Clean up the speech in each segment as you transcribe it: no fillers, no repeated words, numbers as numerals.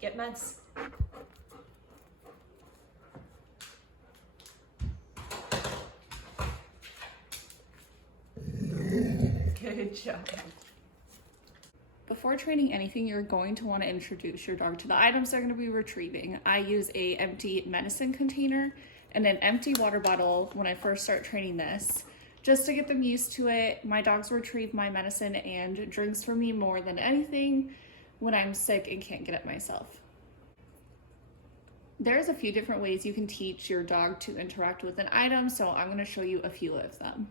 Get meds. Good job. Before training anything, you're going to want to introduce your dog to the items they're going to be retrieving. I use a empty medicine container and an empty water bottle when I first start training this, just to get them used to it. My dogs retrieve my medicine and drinks for me more than anything when I'm sick and can't get it myself. There's a few different ways you can teach your dog to interact with an item, so I'm going to show you a few of them.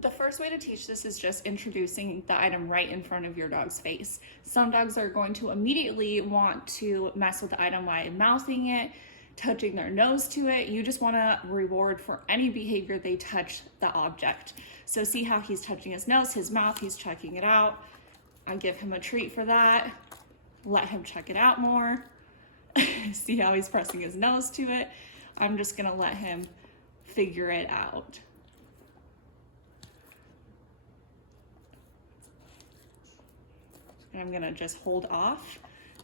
The first way to teach this is just introducing the item right in front of your dog's face. Some dogs are going to immediately want to mess with the item by mouthing it, touching their nose to it. You just want to reward for any behavior they touch the object. So see how he's touching his nose, his mouth, he's checking it out. I give him a treat for that. Let him check it out more. See how he's pressing his nose to it. I'm just gonna let him figure it out. And I'm gonna just hold off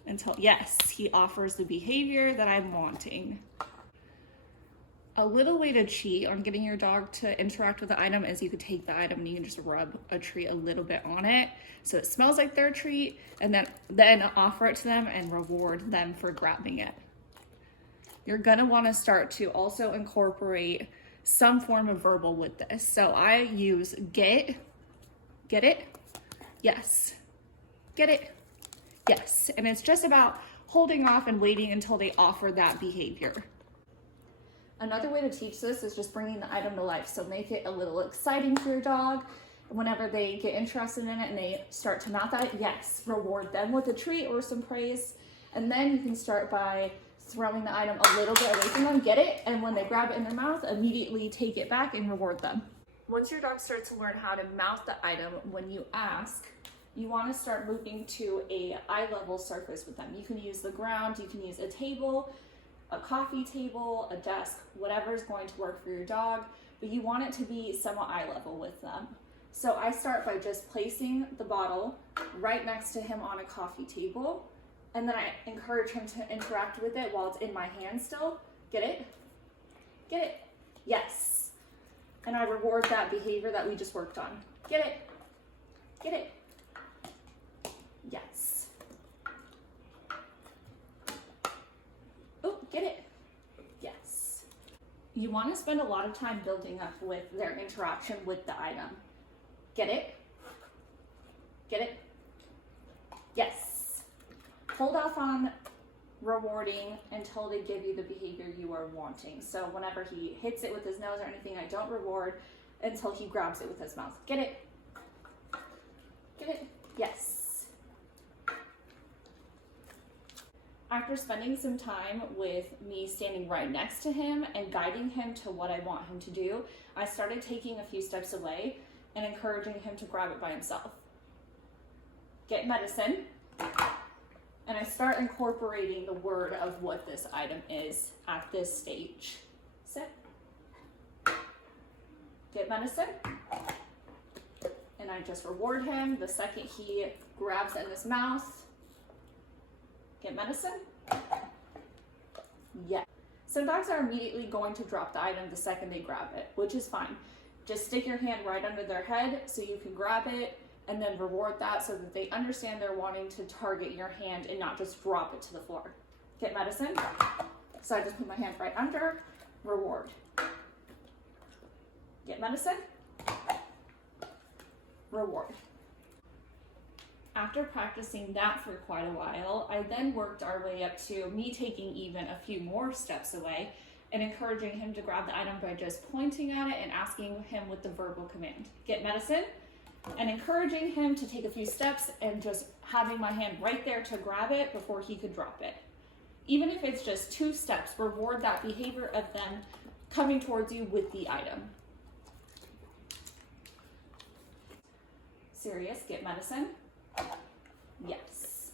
until, yes, he offers the behavior that I'm wanting. A little way to cheat on getting your dog to interact with the item is you could take the item and you can just rub a treat a little bit on it so it smells like their treat, and then offer it to them and reward them for grabbing it. You're gonna wanna start to also incorporate some form of verbal with this. So I use get it, yes. Get it? Yes. And it's just about holding off and waiting until they offer that behavior. Another way to teach this is just bringing the item to life. So make it a little exciting for your dog. Whenever they get interested in it and they start to mouth at it, yes, reward them with a treat or some praise. And then you can start by throwing the item a little bit away from them, get it, and when they grab it in their mouth, immediately take it back and reward them. Once your dog starts to learn how to mouth the item when you ask, you want to start moving to a eye level surface with them. You can use the ground, you can use a table, a coffee table, a desk, whatever is going to work for your dog, but you want it to be somewhat eye level with them. So I start by just placing the bottle right next to him on a coffee table, and then I encourage him to interact with it while it's in my hand still. Get it? Get it? Yes. And I reward that behavior that we just worked on. Get it? Get it? Yes. Oh, get it? Yes. You want to spend a lot of time building up with their interaction with the item. Get it? Get it? Yes. Hold off on rewarding until they give you the behavior you are wanting. So whenever he hits it with his nose or anything, I don't reward until he grabs it with his mouth. Get it? Get it? Yes. After spending some time with me standing right next to him and guiding him to what I want him to do, I started taking a few steps away and encouraging him to grab it by himself. Get medicine. And I start incorporating the word of what this item is at this stage. Sit. Get medicine. And I just reward him the second he grabs it in his mouth. Get medicine? Yeah. Some dogs are immediately going to drop the item the second they grab it, which is fine. Just stick your hand right under their head so you can grab it, and then reward that so that they understand they're wanting to target your hand and not just drop it to the floor. Get medicine? So I just put my hand right under, reward. Get medicine? Reward. After practicing that for quite a while, I then worked our way up to me taking even a few more steps away and encouraging him to grab the item by just pointing at it and asking him with the verbal command, get medicine, and encouraging him to take a few steps and just having my hand right there to grab it before he could drop it. Even if it's just 2 steps, reward that behavior of them coming towards you with the item. Serious, get medicine. Yes.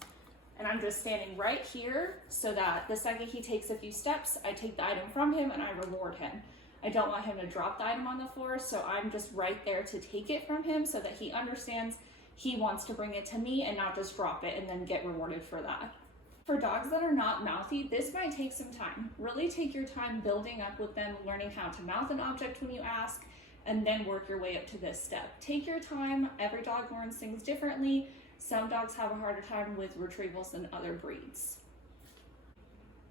And I'm just standing right here so that the second he takes a few steps, I take the item from him and I reward him. I don't want him to drop the item on the floor, so I'm just right there to take it from him so that he understands he wants to bring it to me and not just drop it and then get rewarded for that. For dogs that are not mouthy, this might take some time. Really take your time building up with them, learning how to mouth an object when you ask, and then work your way up to this step. Take your time. Every dog learns things differently. Some dogs have a harder time with retrievals than other breeds.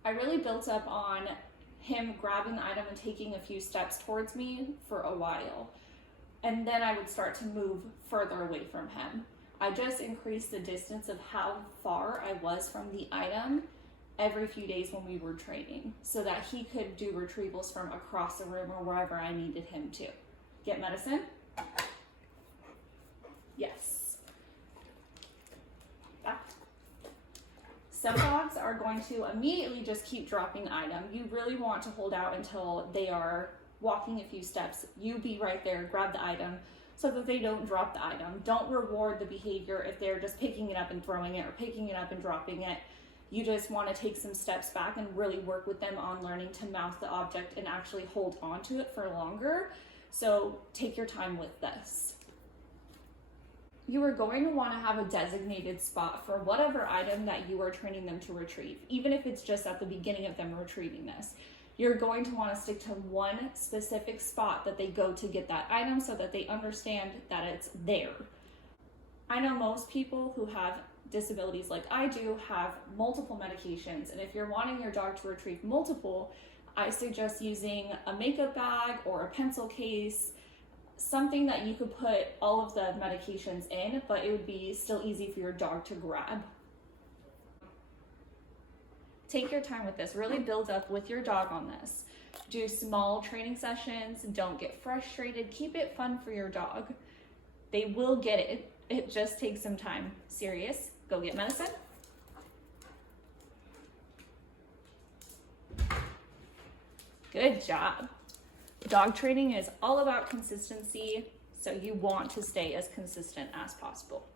I really built up on him grabbing the item and taking a few steps towards me for a while. And then I would start to move further away from him. I just increased the distance of how far I was from the item every few days when we were training, so that he could do retrievals from across the room or wherever I needed him to. Get medicine? Yes. Back. Some dogs are going to immediately just keep dropping the item. You really want to hold out until they are walking a few steps. You be right there, grab the item, so that they don't drop the item. Don't reward the behavior if they're just picking it up and throwing it or picking it up and dropping it. You just want to take some steps back and really work with them on learning to mouth the object and actually hold on to it for longer. So take your time with this. You are going to want to have a designated spot for whatever item that you are training them to retrieve, even if it's just at the beginning of them retrieving this. You're going to want to stick to one specific spot that they go to get that item so that they understand that it's there. I know most people who have disabilities like I do have multiple medications, and if you're wanting your dog to retrieve multiple, I suggest using a makeup bag or a pencil case, something that you could put all of the medications in, but it would be still easy for your dog to grab. Take your time with this. Really build up with your dog on this. Do small training sessions. Don't get frustrated. Keep it fun for your dog. They will get it. It just takes some time. Serious. Go get medicine. Good job. Dog training is all about consistency, so you want to stay as consistent as possible.